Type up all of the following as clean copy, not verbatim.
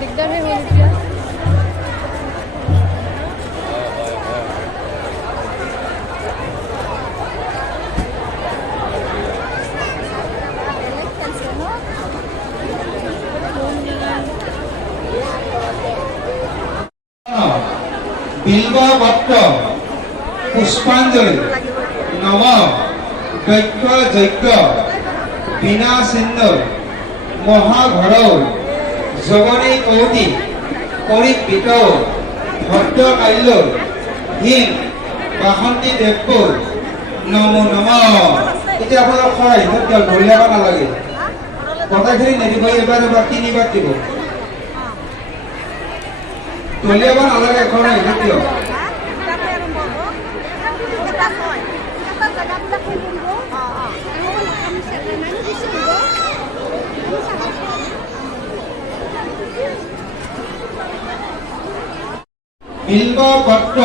দিগদাৰ হৈ হ'ল এতিয়া। বিল্বপত্ৰ পুষ্পাঞ্জলি নম দৈত্য যজ্ঞ বিনা সিন্ধু মহাঘৰৌ জগনী কৌতি পৰিপিত ভদ্ৰ কাল্য হিম বাসন্তী দেৱপুৰ নমো নম। এতিয়া আপোনালোক খৰাই ধৰিয়াব নালাগে, গোটেইখিনি নিদিব, এবাৰ এবাৰ তিনিবাৰ দিব, ধৰিয়াব নালাগে। খৰাই দিয়ক। বিল্বপত্ৰ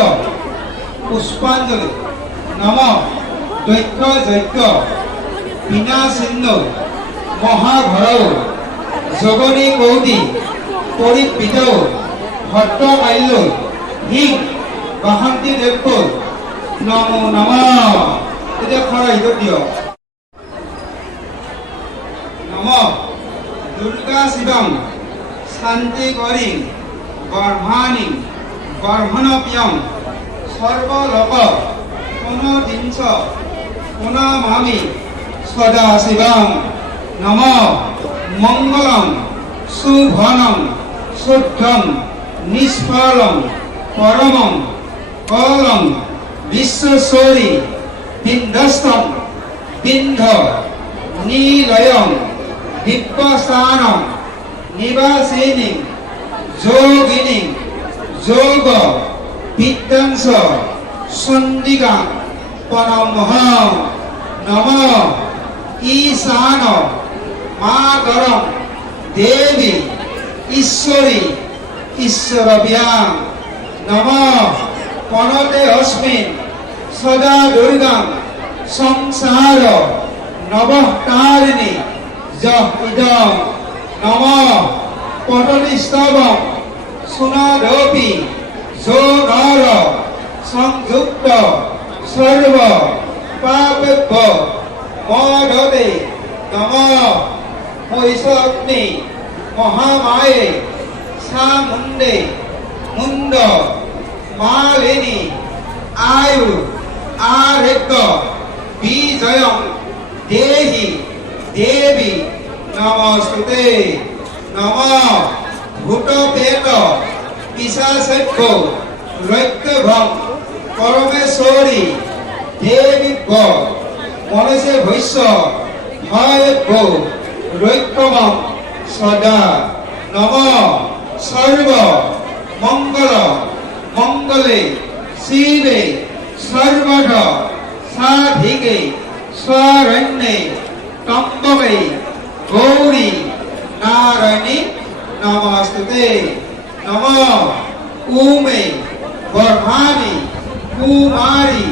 পুষ্পাঞ্জলি নম দৈত্য যজ্ঞ বিনা সিন্ধু মহাঘৰৌ জগনী কৌতি পৰিপিত ভদ্ৰ কাল্য হিম বাসন্তী দেৱপুৰ নমো নম। এতিয়া খৰাই দিয়ক। নম দুৰ্গা শিৱং শান্তি কৰি ব্ৰহ্মাণী ব্ৰহ্মণপ্যং সৰ্বলোক পুনদিঞ্চ পুনমামি সদা শিৱং। নম মঙ্গলং শুভনং শুদ্ধং নিষ্ফলং পৰমং কলং বিশ্বশ্বৰী বিন্ধস্তং বিন্ধ নীলয়ং দিব্যস্থানং নিবাসিনী যোগিনী যোগ বিদ্যাংশ সন্দিগা পরমহ। নম ঈশান মাতরম দেবী ঈশ্বরী ঈশ্বরব্যাং। নম পনতে অস্মিন সদা দুর্গাং সংসার নবতারিণী যঃ ইদং। নম পটলিস্তবং সুনাদপি যো নর সংযুক্ত সর্ব পাপেভ্য মোদতে। নম মহিষাগ্নি মহামায়ে চামুণ্ডে মুণ্ড মালিনী আয়ু আরোগ্য বিজয়ং দেহি দেবী নমস্তুতে। নম ভূতপ্রেত পিশাচক্ষ রৈক্যভং পরমেশ্বরী দেবী মনসে ভৈশ্য ভয়ভ্য রৈক্যমং সদা। নম সর্ব মঙ্গল মঙ্গলে শিবে সর্বদ সাধিকে স্বরণ্যে ত্রম্বকে গৌরী নারায়ণী নমস্তুতে। নম উমে বর্ধামি কুমারী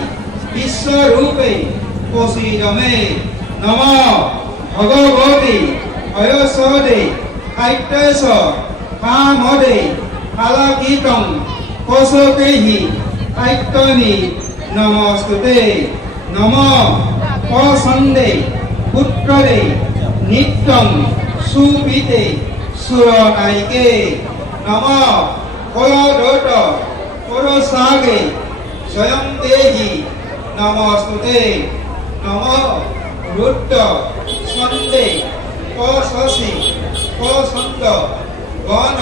বিশ্বরূপে প্রসীদমে। নম ভগবতী অয়সদে কাইটেশ কামদে কালাকীতং কোশকেহি কাইতনি নমস্তুতে। নম প্রসন্দে পুত্রদে নিত্যং সুপিতে সুরনায়িকে। নম কলদোত পুরসাগে স্বয়ং দেহি নমস্তুতে। নম রুদ্র সন্দে কশি কসন্দ গণ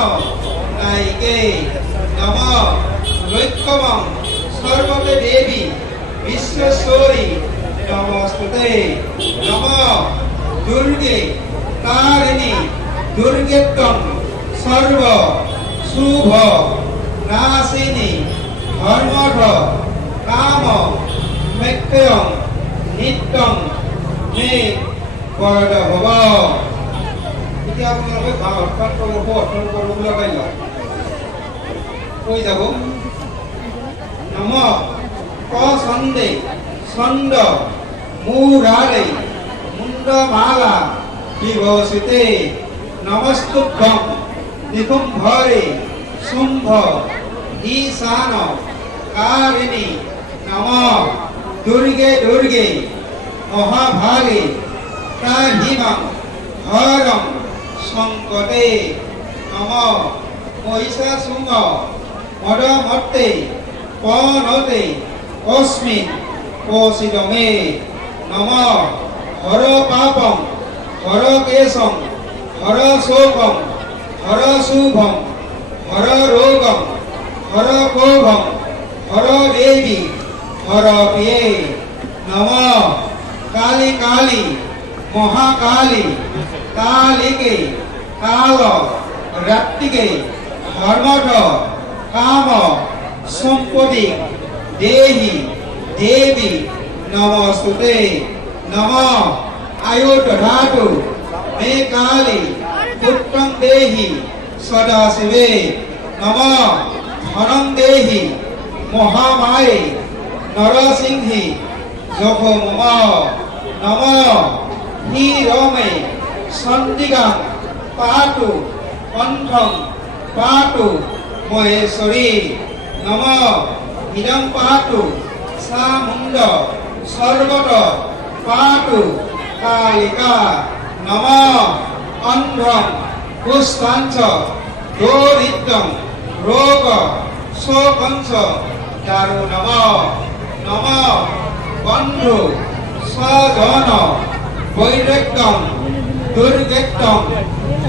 নায়িকে। নম রৈক্যমং সর্বতে দেবী বিশ্বশ্বরী নমস্তুতে। নম দুর্গে তারিণী দুর্গেত্বং সর্ব শুভ নাশিনী ধর্মঠ কাম মেক্তেয়ং নিত্যং মে বৰদ ভৱ। এতিয়া আপোনালোকে ভাৱ অৰ্থন কৰিব বুলি পাই লয় কৈ যাব। নম ক ছন্দে ছন্দ মূৰাৰে মুণ্ডমালা বিভূষিতে নমস্তুভ্যং নিকুম্ভৰে শুম্ভ ঈশান কারিণী নম দুর্গে দুর্গে মহাভাগে ত্রাহিমাং হরং সংকটে নম মহিষাসুম মদমর্তে পনতে অস্মিন পোষিত মে নম হর পাপং হর কেশং হর শোকং হর শুভং হর রোগং হর কোভং হর দেবী হর প্রিয়ে নম কালী কালী মহাকালী কালিকে কাল রাত্রিকে ধর্মঠ কাম সম্পত্তি দেহি দেবী নমস্তুতে নম আয়ুর্ধাতু মে কালী পুত্রং দেহি সদা শিবে নম ধনং দেহি মহামায়ে নরসিংহি যখ মম নম হি রমে সন্দিগাং পাতু কণ্ঠং পাতু মহেশ্বরী নম ইদং পাতু সা মুণ্ড সর্বত পাতু কালিকা নম অন্ধ্রং পুষ্পাঞ্চ দরিদ্রং রোগ শোকঞ্চ দারু নম নম বন্ধু স্বজন বৈরাগ্যং দুর্গেক্তং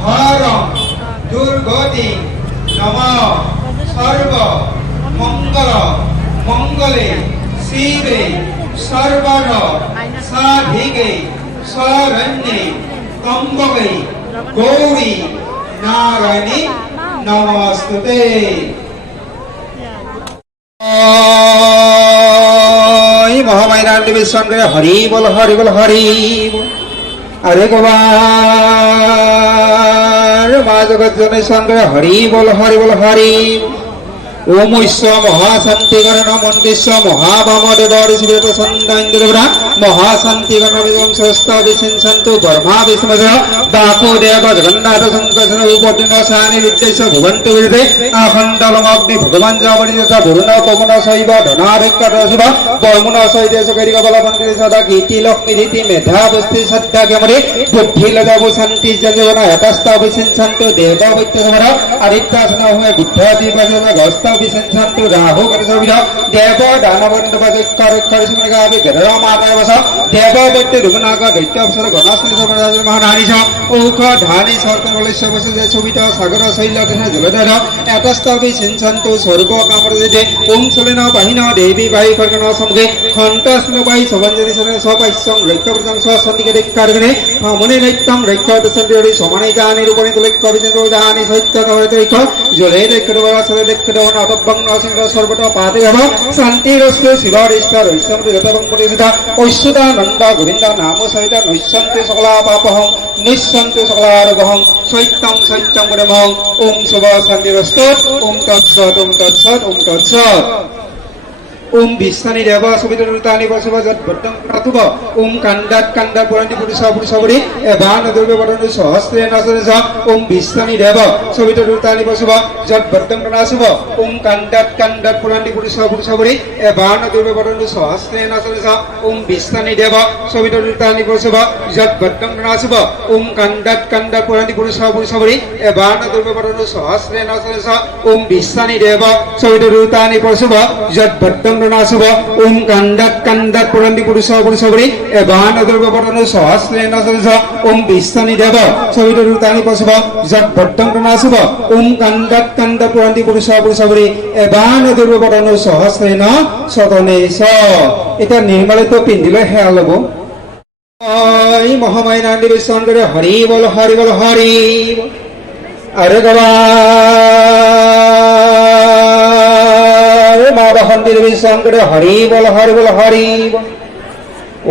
হরং দুর্গতি নম সর্ব মঙ্গল মঙ্গলে শিবে সর্বর সাধিকে শরণ্যে ত্রম্বকে গৌরী নারায়ণী নমস্তুতে। মহামায়ার দেবীর সঙ্গে হরি বল হরি বল হরি বল। আরে গোবার মা জগৎ জনের সঙ্গে হরি বল হরি বল হরি বল। ওম ঐশ্ব মহাশান্তিকরণ মন্দিস্ব মহাবামদেব ঋষিবেত সন্দাইন্দ্রব্রা মহাশান্তিকরণ বিদং সস্ত বিশিঞ্চন্তু ব্রহ্মা বিষ্ণুজ বাকুদেব জগন্নাথ সংকর্ষণ উপটিন সানি বিদ্যেশ্ব ভুবন্তু বিদে আখণ্ডলম অগ্নি ভগবান জবরিত বরুণ পবন শৈব ধনাভিক্কট শিব বর্মুণ শৈদেশ গৈরিক বলবন্তি সদা কীর্তি লক্ষ্মী রীতি মেধা বস্তি সদ্যা কেমরে বুদ্ধি লজাবু শান্তি জগবন হতস্ত বিশিঞ্চন্তু দেব বৈত্য সমর আদিত্যাসন হুয়ে বুদ্ধ দিবসন গস্ত বিশিঞ্চন্তু রাহু করসবিধ দেব দানবন্দ কর সিমগাবি গরর মাতায় বস দেব বৈত্য রুগনাগ দৈত্য অপসর গণাস্মি সমরাজ মহানারীশ ঔখ ধানি সর্কমলেশ্ব বসে সুবিত সাগর শৈল কৃষ্ণ জলধর এতস্ত বিশিঞ্চন্তু স্বর্গ কামরদে ওম সলেন বাহিন দেবী বায়ু খর্গণ সমুখে খণ্টস্ন বায়ু সবঞ্জনি সনে স্বপাইস্যং রৈক্যপ্রদং স্বসন্তিকে দিক্কারগণে মনে রৈক্যং রৈক্যদসন্তি সমানে জানি রূপণি তুলৈক্য বিচন্দ্র জানি সৈত্য নহয়ত রৈক্য জলে রৈক্যডবর সলে রৈক্যডবন অতব্বং নসিংহ সর্বত পাতে হব শান্তিরস্তু শিবরিস্তর ঐশ্বন্ত যতবং প্রতিষ্ঠিতা ঐশ্বতানন্দ গোবিন্দ নাম সহিত নৈশ্বন্তি সকলা পাপহং নিঃসন্তু সকলা রোগহং সৈত্যং সৈত্যং ব্রহ্মং ওম শুভ শান্তিরস্তু ওম তৎসৎ ওম তৎসৎ ওম তৎসৎ। ওম বিষ্ণানি দেব সুবিধুতানি বসব যদ্বদ্ধং প্রাতুব ওম কান্দাত কান্দাত পুরান্তি পুরুষ পুরুষবরি এবান দুর্বে বদনু সহস্রে নসরেশ ওম বিষ্ণানি দেব সুবিধুতানি বসব যদ্বদ্ধং প্রাসব ওম কান্দাত কান্দাত পুরান্তি পুরুষ পুরুষবরি এবান দুর্বে বদনু সহস্রে নসরেশ ওম বিষ্ণানি দেব সুবিধুতানি বসব যদ্বদ্ধং প্রাসব ওম কান্দাত কান্দাত পুরান্তি পুরুষ পুরুষবরি এবান দুর্বে বদনু সহস্রে নসরেশ ওম বিষ্ণানি দেব সুবিধুতানি বসব যদ্বদ্ধং নাসব ওম কান্দাত কান্দাত পুরান্তি পুরুষ পুরুষবরি এবান দুর্বে বদনু সহস্রে নসরেশ ওম বিষ্ণানি দেব সুবিধুতানি বসব যদ্বদ্ধং নাসব ওম কান্দাত কান্দাত পুরান্তি পুরুষ পুরুষবরি এবান দুর্বে বদনু সহস্রে ন সতনেশ। এটা নির্মলিত পিন্ধিলে হেয়া লব। মহামায়া নান্দি বিশ্বন করে হরি বল হরি বল হরি বল। আরে গবা বহন্তি দেবী শঙ্কর হরি বল হরি বল।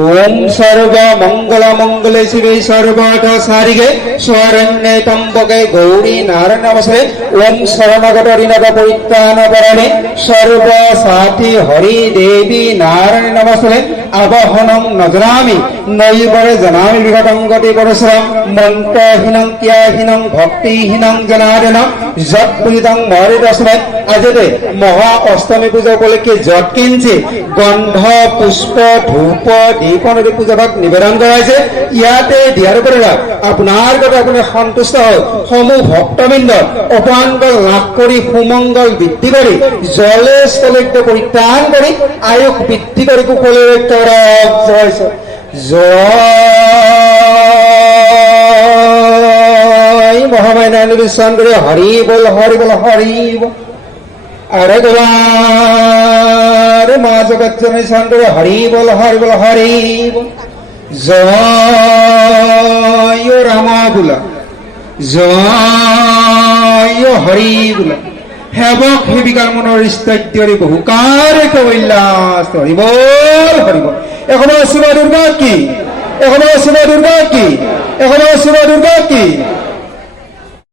ওম সর্ব মঙ্গল মঙ্গলে শিবে সর্বদ সারিগে স্বরণ্যে তম্বকে গৌরী নারায়ণ নমস্তে। ওম শরণাগত ঋণগ পরিত্রাণ পরণে সর্ব সাথী হরি দেবী নারায়ণ নমস্তে। আবহনং নজনামি নৈবরে জনামি বিঘটং গতি পরশুরাম মন্ত্রহীনং ক্রিয়াহীনং ভক্তিহীনং জনার্দন যৎ পূজিতং মহরিদস্মে। আজকে মহা অষ্টমী পূজা উপলক্ষে যৎ কিঞ্চি গন্ধ পুষ্প ধূপ দীপনদী পূজাভাগ নিবেদন করা হয়েছে। ইয়াতে দিয়াৰ পৰা আপোনাৰ কথা আপুনি সন্তুষ্ট হয়। সমূহ ভক্তবৃন্দ অপাংগল লাভ কৰি সুমংগল বৃদ্ধি কৰি জলে স্থলে পৰিত্ৰাণ কৰি আয়ুস বৃদ্ধি কৰি কুশলে জয় মহামায়া শঙ্কর হরি বল হরি বল হরি বল। আরে গোলার মা জগৎ জননী শঙ্কর হরি বল হরি বল। জয় রামা বুলা জয় হরি বুলা। সেৱক সেৱিকাৰ মনৰ স্থৈৰ্যৰে বহুকাৰে কৈলাস হৰি বল হৰি বল। এখনো শিৱ দুৰ্গা কি, এখনো শিৱ দুৰ্গা কি, এখনো শিৱ দুৰ্গা কি।